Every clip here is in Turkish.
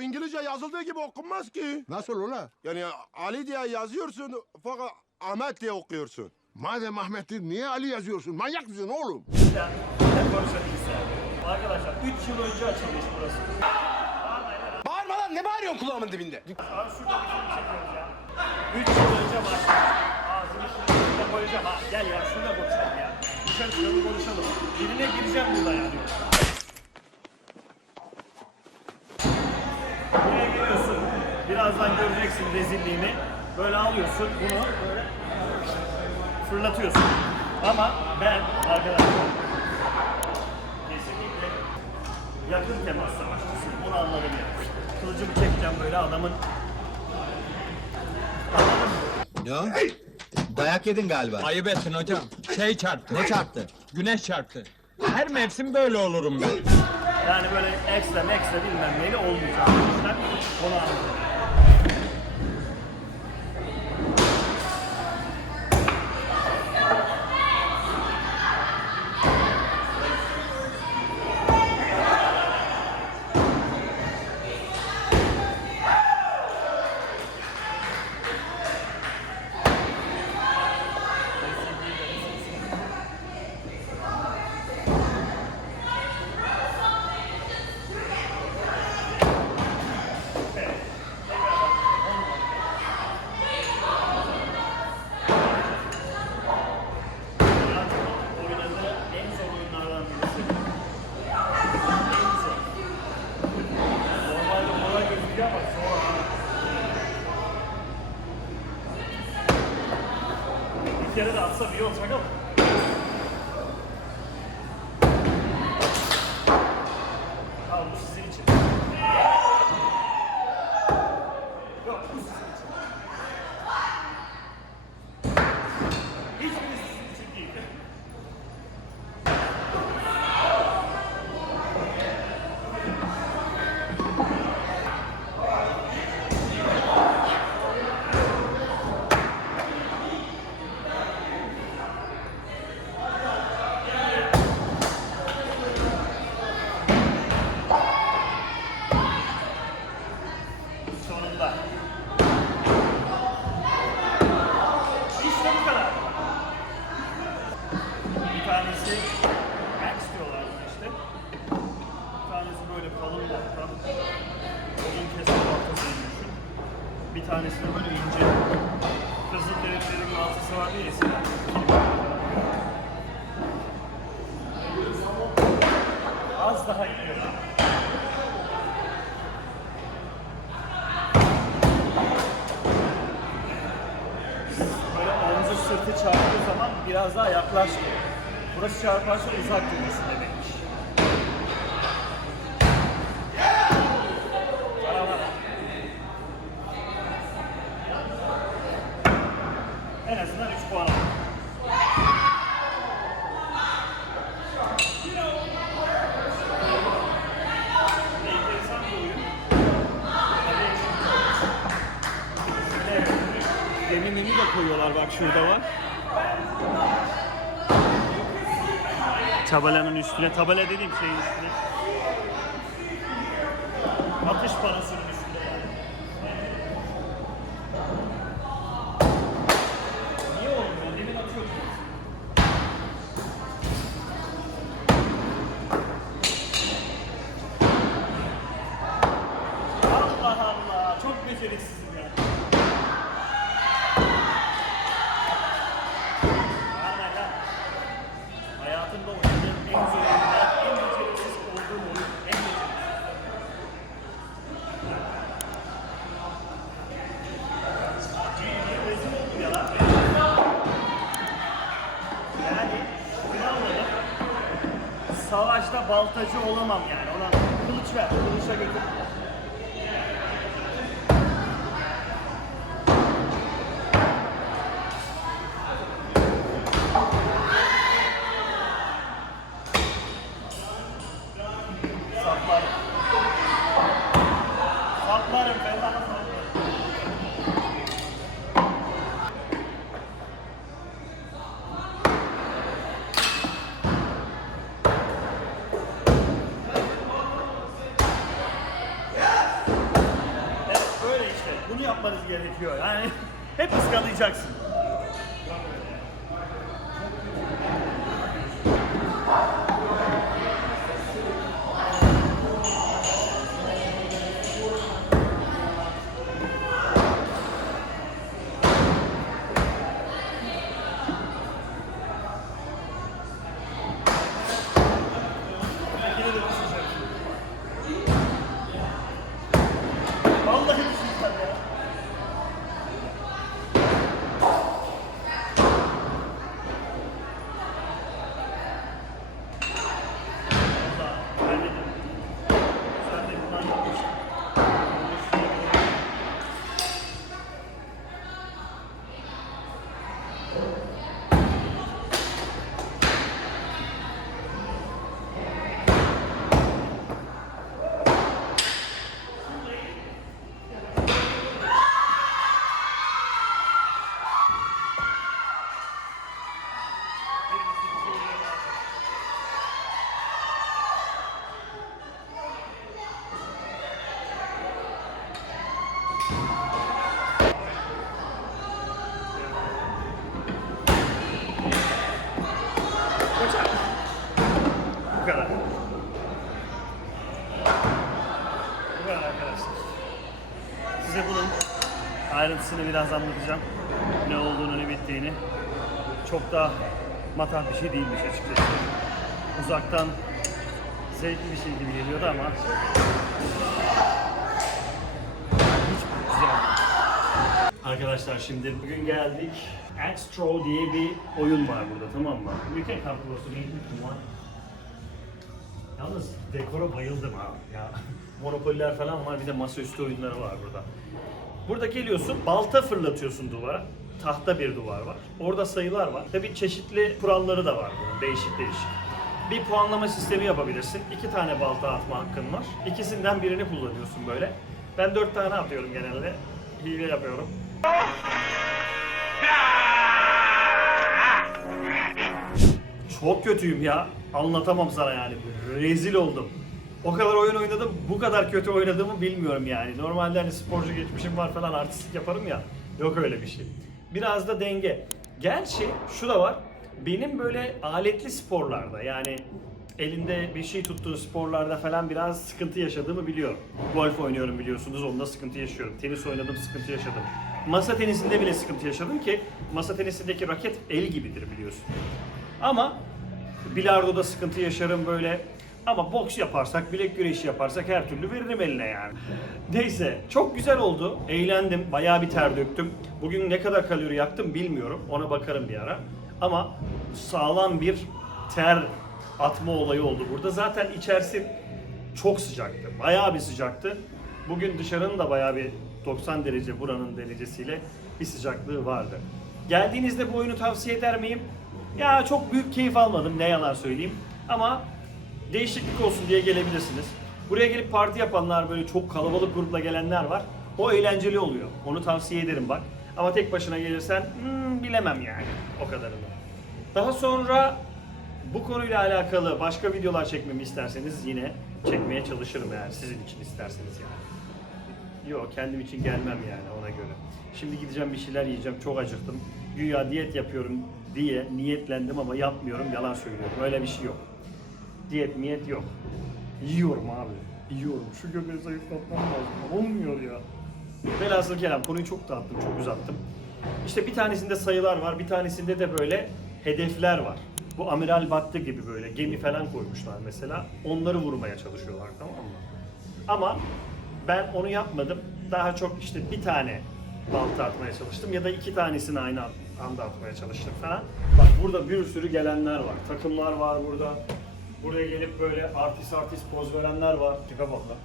İngilizce yazıldığı gibi okunmaz ki. Nasıl ola? Yani Ali diye yazıyorsun fakat Ahmet diye okuyorsun. Madem Ahmet'tir niye Ali yazıyorsun? Manyak mısın oğlum? Yani. Arkadaşlar 3 yıl önce açılmış burası. Bağırma lan ne bağırıyorsun kulağımın dibinde? Abi şurada bir film çekiyoruz ya. 3 yıl önce başlamış. Ağzını içine koyacağım. Ha gel ya şurada konuşalım ya. Dışarı çıkalım konuşalım. Birine gireceğim burada yani. Buraya Birazdan göreceksin rezilliğini. Böyle alıyorsun bunu böyle fırlatıyorsun. Ama ben arkadaşlar kesinlikle yakın temas savaşçısıyım. Bunu anladım ya. Kılıcımı çekeceğim böyle adamın Ya? Dayak yedin galiba. Ayıp ettin hocam. Şey çarptı. Ne çarptı? Güneş çarptı. Her mevsim böyle olurum ben. yani böyle ekstra ekstra bilmem neyle olmayacak. O yüzden onu anladım. Bir kere de atsa İşte bu kadar. Bir tanesi Max diyorlar işte. Bir tanesi böyle kalın balta. Uzun kesme baltasını düşün. Bir tanesi de böyle ince. Kızıl deliklerin baltası var ya eskiden. Az daha gidiyor. Biraz daha yaklaş. Burası çarparsa uzak durması var. En azından 3 puan aldım. Menü de koyuyorlar bak şurada var. Tabelanın üstüne, tabela dediğim şeyin üstüne. Atış parasının üstüne. Niye olmuyor? Demin atıyordum. Allah Allah, çok beceriksizim ya. Savaşta baltacı olamam yani. Ona kılıç ver, kılıça götür. Saplarım. Gerekiyor. Yani hep ıskalayacaksın. Size bunun ayrıntısını biraz anlatacağım. Ne olduğunu, ne bittiğini. Çok da matah bir şey değilmiş açıkçası. Uzaktan zevkli bir şey gibi geliyordu ama. Arkadaşlar şimdi bugün geldik. Extro diye bir oyun var burada tamam mı? You can come close Yalnız dekora bayıldım ha. Ya Monopoly'ler falan var bir de masaüstü oyunları var burada. Burada geliyorsun balta fırlatıyorsun duvara. Tahta bir duvar var. Orada sayılar var. Tabii çeşitli kuralları da var bunun. Değişik değişik. Bir puanlama sistemi yapabilirsin. İki tane balta atma hakkın var. İkisinden birini kullanıyorsun böyle. Ben dört tane atıyorum genelde. Hile yapıyorum. Çok kötüyüm ya. Anlatamam sana yani. Rezil oldum. O kadar oyun oynadım, bu kadar kötü oynadığımı bilmiyorum yani. Normalde hani sporcu geçmişim var falan artistik yaparım ya. Yok öyle bir şey. Biraz da denge. Gerçi şu da var. Benim böyle aletli sporlarda yani elinde bir şey tuttuğu sporlarda falan biraz sıkıntı yaşadığımı biliyorum. Golf oynuyorum biliyorsunuz, onda sıkıntı yaşıyorum. Tenis oynadım, sıkıntı yaşadım. Masa tenisinde bile sıkıntı yaşadım ki masa tenisindeki raket el gibidir biliyorsun. Ama bilardoda sıkıntı yaşarım böyle. Ama boks yaparsak, bilek güreşi yaparsak her türlü veririm eline yani. Neyse, çok güzel oldu. Eğlendim, bayağı bir ter döktüm. Bugün ne kadar kalori yaktım bilmiyorum. Ona bakarım bir ara. Ama sağlam bir ter atma olayı oldu burada. Zaten içerisi çok sıcaktı. Bayağı bir sıcaktı. Bugün dışarının da bayağı bir 90 derece buranın derecesiyle bir sıcaklığı vardı. Geldiğinizde bu oyunu tavsiye eder miyim? Ya çok büyük keyif almadım ne yalan söyleyeyim. Ama değişiklik olsun diye gelebilirsiniz. Buraya gelip parti yapanlar böyle çok kalabalık grupla gelenler var. O eğlenceli oluyor. Onu tavsiye ederim bak. Ama tek başına gelirsen hmm, bilemem yani o kadarını. Daha sonra bu konuyla alakalı başka videolar çekmemi isterseniz yine çekmeye çalışırım eğer sizin için isterseniz yani. Yok kendim için gelmem yani ona göre. Şimdi gideceğim bir şeyler yiyeceğim çok acıktım. Güya diyet yapıyorum diye niyetlendim ama yapmıyorum yalan söylüyorum. Öyle bir şey yok. Diyet miyet yok. Yiyorum abi. Yiyorum. Şu göbeği zayıflatmam lazım. Olmuyor ya. Velhasıl kelam konuyu çok dağıttım, çok uzattım. İşte bir tanesinde sayılar var, bir tanesinde de böyle hedefler var. Bu amiral battı gibi böyle gemi falan koymuşlar mesela. Onları vurmaya çalışıyorlar tamam mı? Ama ben onu yapmadım. Daha çok işte bir tane balta atmaya çalıştım ya da iki tanesini aynı anda atmaya çalıştım falan. Bak burada bir sürü gelenler var. Takımlar var burada. Buraya gelip böyle artist artist poz verenler var. Tipe bak lan.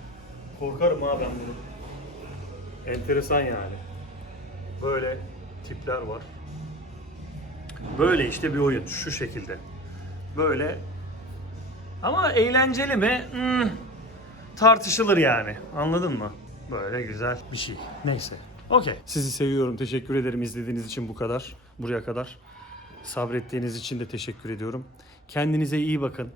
Korkarım ha ben bunu. Enteresan yani. Böyle tipler var. Böyle işte bir oyun şu şekilde. Böyle. Ama eğlenceli mi? Hmm, tartışılır yani. Anladın mı? Böyle güzel bir şey. Neyse. Okey. Sizi seviyorum. Teşekkür ederim izlediğiniz için bu kadar. Buraya kadar. Sabrettiğiniz için de teşekkür ediyorum. Kendinize iyi bakın.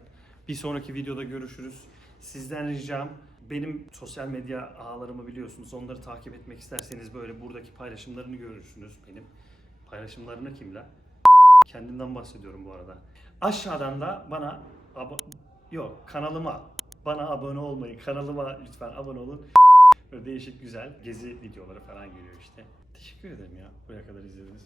Bir sonraki videoda görüşürüz. Sizden ricam Benim sosyal medya ağlarımı biliyorsunuz. Onları takip etmek isterseniz böyle buradaki paylaşımlarını görürsünüz benim. Paylaşımlarını kimle? Kendimden bahsediyorum bu arada. Aşağıdan da bana abo- yok kanalıma bana abone olmayı, kanalıma lütfen abone olun. Böyle değişik güzel gezi videoları falan geliyor işte. Teşekkür ederim ya buraya kadar izlediniz.